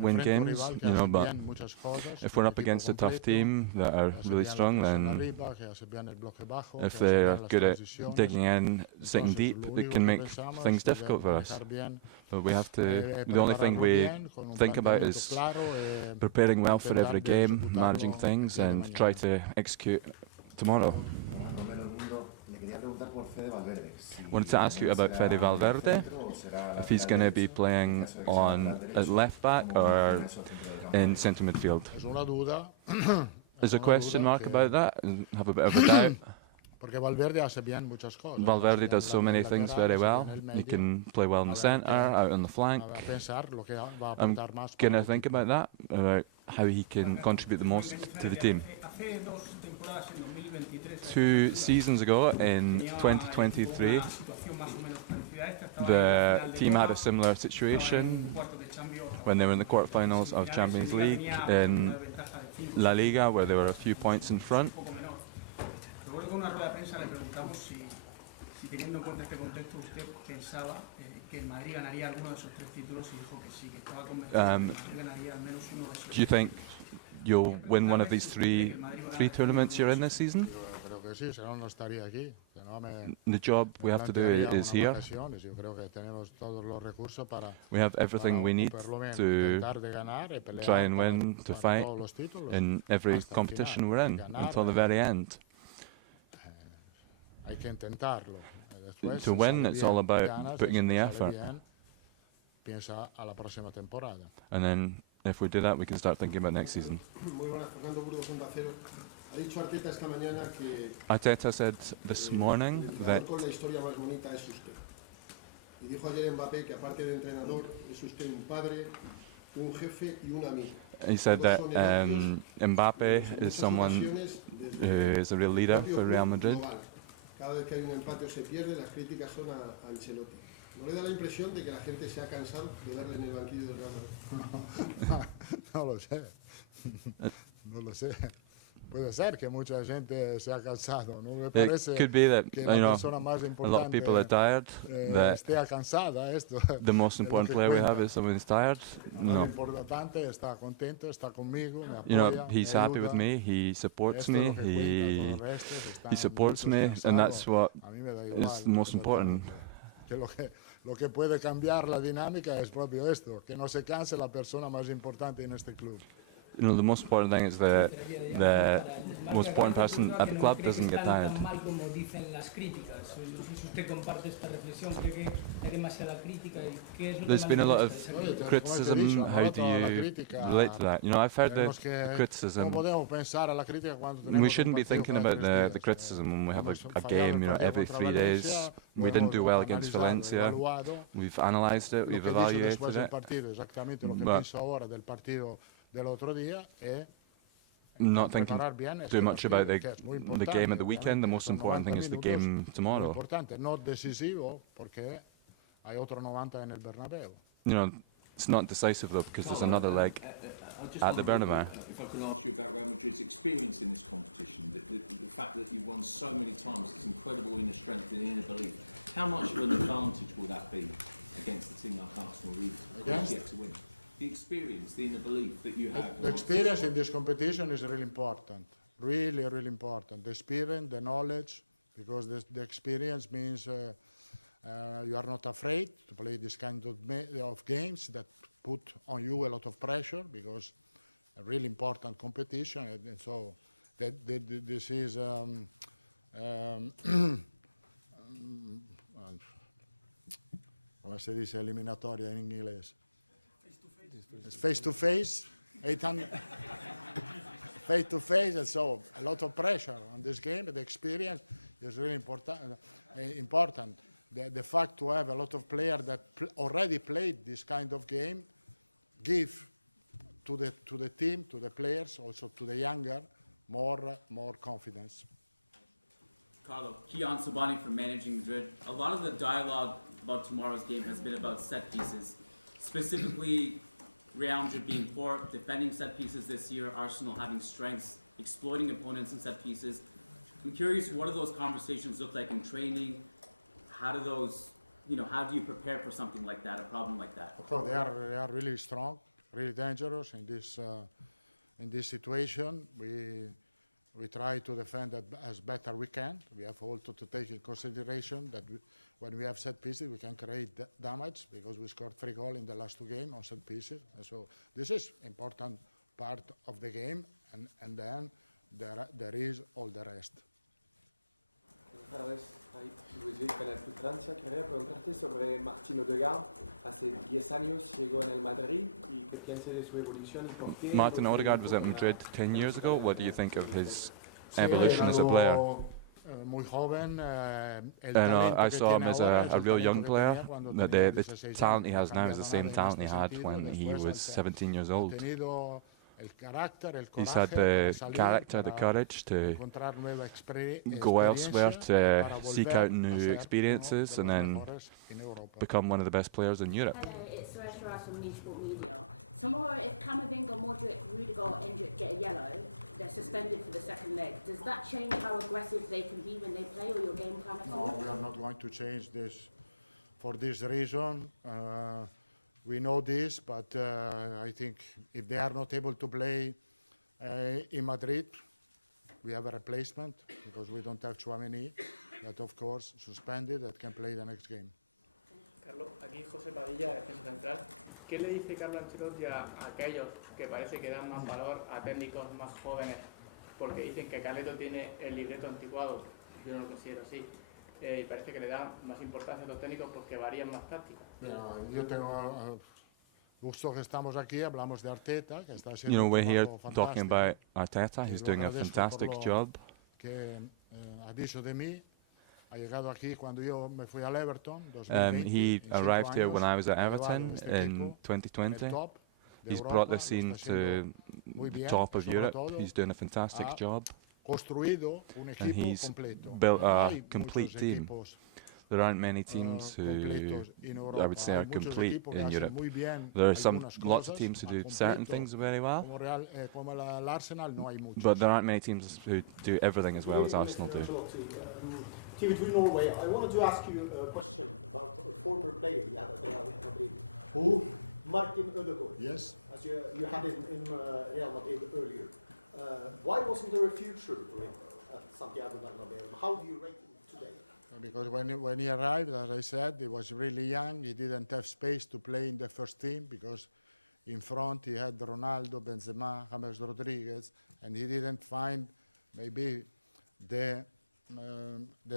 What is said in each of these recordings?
enfrente a un rival que hace bien muchas cosas, un equipo completo, que hace bien la presión arriba, que hace bien el bloque bajo, que hace bien las transiciones. Entonces, lo único que pensamos es de manejar bien, prepararlo bien, con un planteamiento claro e intentar de ejecutarlo el día de mañana. Hola Carlos, Morán Romero, El Mundo. Le quería preguntar por Fede Valverde, si mañana será medio centro o será lateral derecho, y en caso de que sea lateral derecho, ¿cómo condiciona eso al centro del campo de Liga? Es una duda que porque Valverde hace bien muchas cosas, hace bien el lateral, hace bien el medio, a ver a pensar lo que va a aportar más para el equipo. Hola Carlos, Rubén Cañizares de ABC. Hace 2 temporadas, en 2023, a estas alturas, tenía el equipo una situación más o menos parecida a esta. Estaba en la final de Copa, estaba en cuartos de Champions, acabó cayendo en semifinales. En Liga tenía pues, también una desventaja de 5 o 6 puntos con el Barça, que es un poco menor. Recuerdo que en una rueda de prensa le preguntamos si teniendo en cuenta este contexto usted pensaba que el Madrid ganaría alguno de esos 3 títulos, y dijo que sí, que estaba convencido de que el Madrid ganaría al menos uno de esos 3 títulos. Quería preguntarle si usted cree que el Madrid va a ganar este año alguno de esos 3 títulos. Yo creo que sí, si no, no estaría aquí. Si no, me plantearía unas vacaciones. Yo creo que tenemos todos los recursos para o por lo menos intentar de ganar y pelear para todos los títulos hasta el final, porque ganar hay que intentarlo. Después, si sale bien, ganas, y si no sale bien, piensa a la próxima temporada. Carlos. Muy buenas, Fernando Burgos, Onda Cero. Ha dicho Arteta esta mañana que el entrenador con la historia más bonita es usted. Y dijo ayer Mbappé que aparte de entrenador es usted un padre, un jefe y un amigo. Todos son elogios, menos en muchas ocasiones desde el propio club global. Cada vez que hay un empate o se pierde, las críticas son a Ancelotti. ¿No le da la impresión de que la gente se ha cansado de verle en el banquillo del Real Madrid? No lo sé. No lo sé. Puede ser que mucha gente se ha cansado. No me parece que la persona más importante esté cansada. Esto es lo que cuenta. La más importante está contento, está conmigo, me apoya, me ayuda. Esto es lo que cuenta. Todo el resto, si están muchos cansados, a mí me da igual exactamente. Que lo que puede cambiar la dinámica es propio esto, que no se canse la persona más importante en este club. Para el mal que acaba de decir Courtois, que no cree que están tan mal como dicen las críticas. No sé si usted comparte esta reflexión, cree que hay demasiada crítica, y qué es lo que más le molesta de esa crítica. Como te he dicho, anulato la crítica, ¿cómo podemos pensar a la crítica cuando tenemos un partido cada 3 días? Hemos fallado el partido contra Valencia, lo hemos analizado, evaluado. Lo que he dicho después del partido, exactamente lo que pienso ahora del partido del otro día, es a preparar bien este partido, que es muy importante, obviamente, que son 90 minutos, muy importante, no decisivo, porque hay otro 90 en el Bernabéu. Carlo, I just wonder if I can ask you about Real Madrid's experience in this competition, the fact that you've won so many times, this incredible inner strength and inner belief. How much of an advantage will that be against a team like Arsenal who've yet to win? The experience, the inner belief that you have. The experience in this competition is really important, really, really important. The experience, the knowledge, because the experience means you are not afraid to play this kind of games that put on you a lot of pressure, because a really important competition, and so this is ¿cómo se dice eliminatoria en inglés? It's face to face, 800 face to face, and so a lot of pressure on this game. The experience is really important. The fact to have a lot of players that already played this kind of game give to the team, to the players, also to the younger, more confidence. Carlo, Kiyan Sobani from Managing Madrid. A lot of the dialogue about tomorrow's game has been about set pieces, specifically Real Madrid being poor, defending set pieces this year, Arsenal having strengths, exploiting opponents in set pieces. I'm curious, what do those conversations look like in training? How do you prepare for something like that, a problem like that? Of course, they are really strong. really dangerous in this situation. We try to defend as better we can. We have also to take in consideration that when we have set pieces, we can create damage because we scored 3 goals in the last 2 games on set pieces. And so this is important part of the game, and then there is all the rest. Buenas tardes, ahí Luis Vic, Canal Plus Francia. Quería preguntarte sobre Martín Odegaard. Hace 10 años llegó en el Madrid y qué piensa de su evolución y por qué lo traía un poco en la camiseta del Real. ¿Sigue usted? Sí, ha llegado muy joven. El talento que tiene ahora es el talento que tenía cuando tenía 16 años. No ha cambiado nada en este sentido. Después ha tenido el carácter, el coraje para salir, para encontrar nueva experiencia y para volver a ser uno de los mejores en Europa. Hello, it's Suresh Ras from New Sport Media. Tomorrow, if Camavinga, Modric, Rudiger or Endrick get a yellow, they're suspended for the second leg. Does that change how aggressive they can be when they play or your game plan at all? No, we are not going to change this for this reason. We know this, but I think if they are not able to play in Madrid, we have a replacement because we don't have Tchouaméni, that of course suspended, that can play the next game. Carlos, aquí José Padilla, defensa central. ¿Qué le dice Carlo Ancelotti a aquellos que parece que dan más valor a técnicos más jóvenes? Porque dicen que Carleto tiene el libreto anticuado, yo no lo considero así, y parece que le dan más importancia a los técnicos porque varían más tácticas. Yo tengo gusto que estamos aquí, hablamos de Arteta, que está haciendo un trabajo fantástico, que lo agradezco por lo que ha dicho de mí. Ha llegado aquí cuando yo me fui al Everton, 2020, en 5 años ha llevado este equipo en el top de Europa, lo está haciendo muy bien y sobre todo ha construido un equipo completo. Y no hay muchos equipos completos en Europa, hay muchos equipos que hacen muy bien algunas cosas, pero completo como el Arsenal no hay muchos. Good evening, Mr. Ancelotti. TV2 Norway. I wanted to ask you a question about a former player you had at Real Madrid. Who? Martin Odegaard. Yes. As you had in Real Madrid earlier. Why wasn't there a future for him at Santiago Bernabeu? How do you rate him today? Because when he arrived, as I said, he was really young. He didn't have space to play in the first team because in front he had Ronaldo, Benzema, James Rodriguez, and he didn't find maybe the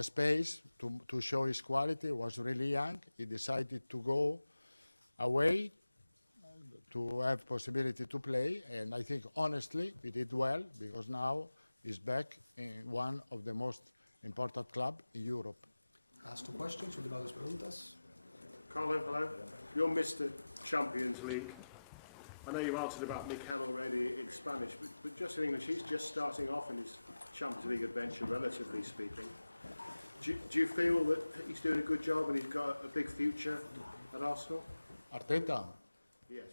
space to show his quality. He was really young. He decided to go away to have possibility to play, and I think honestly he did well because now he's back in one of the most important clubs in Europe. Last 2 questions, ¿últimas 2 preguntas? Carlo, hello. You're Mr. Champions League. I know you've answered about Mikel already in Spanish, but just in English, he's just starting off in his Champions League adventure, relatively speaking. Do you feel that he's doing a good job and he's got a big future at Arsenal? Arteta, Yes.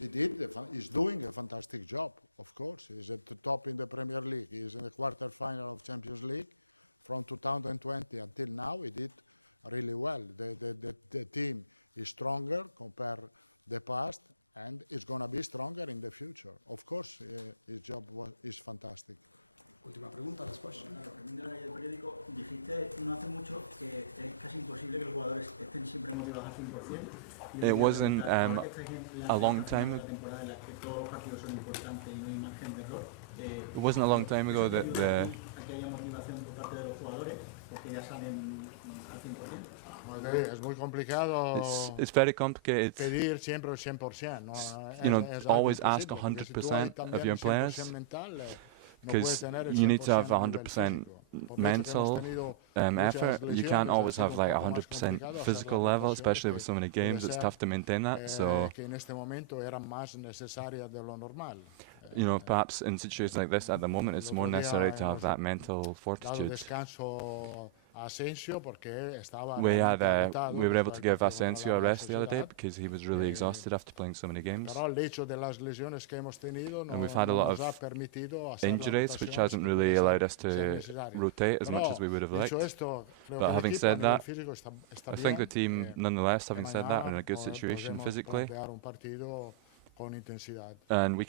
he's doing a fantastic job, of course. He's at the top in the Premier League. He's in the quarter-final of Champions League. From 2020 until now, he did really well. The team is stronger compared to the past, and it's going to be stronger in the future. Of course, his job is fantastic. Última pregunta, last question. Terminando el periódico, dijiste no hace mucho que es casi imposible que los jugadores estén siempre motivados al 100%. Y yo te quería preguntar, ahora que estáis en la recta final de la temporada en la que todos los partidos son importantes y no hay margen de error, ¿eso te ayuda a ti a que haya motivación por parte de los jugadores porque ya salen al 100%? Es muy complicado pedir siempre el 100%, ¿no? Es algo imposible, porque si tú hay también el 100% mental, no puedes tener el 100% a nivel físico. Por el hecho que hemos tenido muchas lesiones, ha sido un poco más complicado hacer las rotaciones, que puede ser que en este momento eran más necesarias de lo normal. El otro día hemos dado descanso a Asensio porque estaba realmente agotado después del partido contra la Real Sociedad. Pero el hecho de las lesiones que hemos tenido no nos ha permitido hacer las rotaciones que puede ser necesarias. Pero dicho esto, creo que el equipo a nivel físico está bien y mañana podemos plantear un partido con intensidad.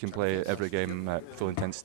Muchas gracias. Gracias. Thank you.